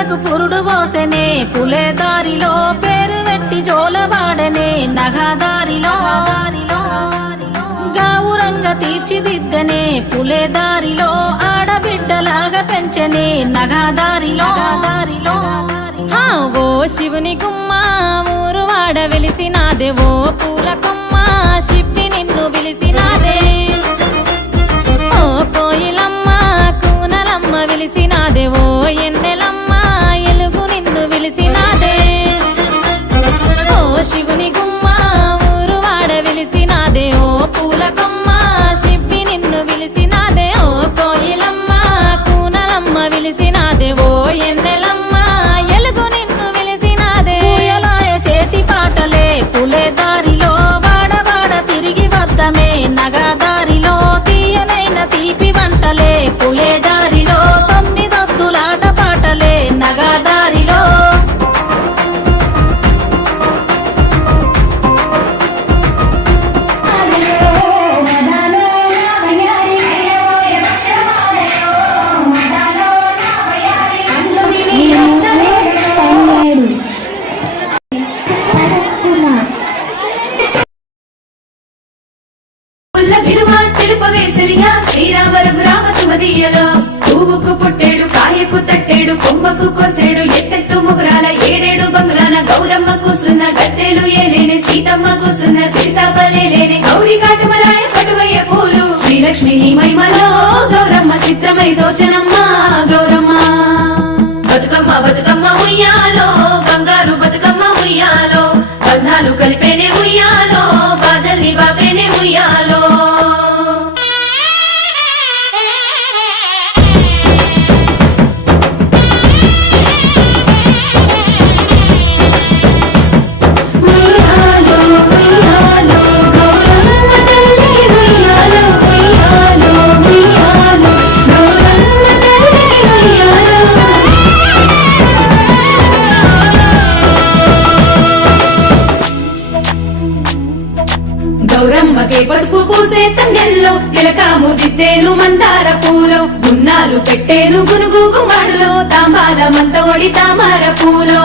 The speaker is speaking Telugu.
పిల్లలకు పురుడు పోసెనే పులే దారిలో పేరు వెట్టి జోలబాడనే నగదారిలో గావురంగా తీర్చిదిద్దనే పులే దారిలో ఆడబిడ్డలాగా పెంచనే నగదారిలో దారిలో ఓ శివుని గుమ్మ ఊరు వాడ వెలిసినాదే పూలకు గుమ్మ ఊరు వాడ వెలిసినదే ఓ పూల కొమ్మ తెలుపవేసలిగా శ్రీరామ రఘురామ సుమదీయలో పువ్వుకు పుట్టేడు కాయకు తట్టేడు కొమ్మకు కోసేడు ఎత్తెత్తు ముగురాల ఏడేడు బంగ్లాన గౌరమ్మ కూసున్న గద్దెలు ఏలేని సీతమ్మ కూసున్న సిరిసాపలేని గౌరి కాటమరాయ పటువయ్య పూలు. శ్రీలక్ష్మి మహిమలో గౌరమ్మ చిత్రమై దోచనమ్మ గౌరమ్మ. బతుకమ్మ బతుకమ్మ ఉయ్యాలో గౌరమ్మకే పసుపు పూసే తంగెల్లో కిలకాము దిద్దేను మందార పూలో గున్నాలు పెట్టేను గునుగు గుమాడులో తాంబాల మంతోడి తామర పూలో.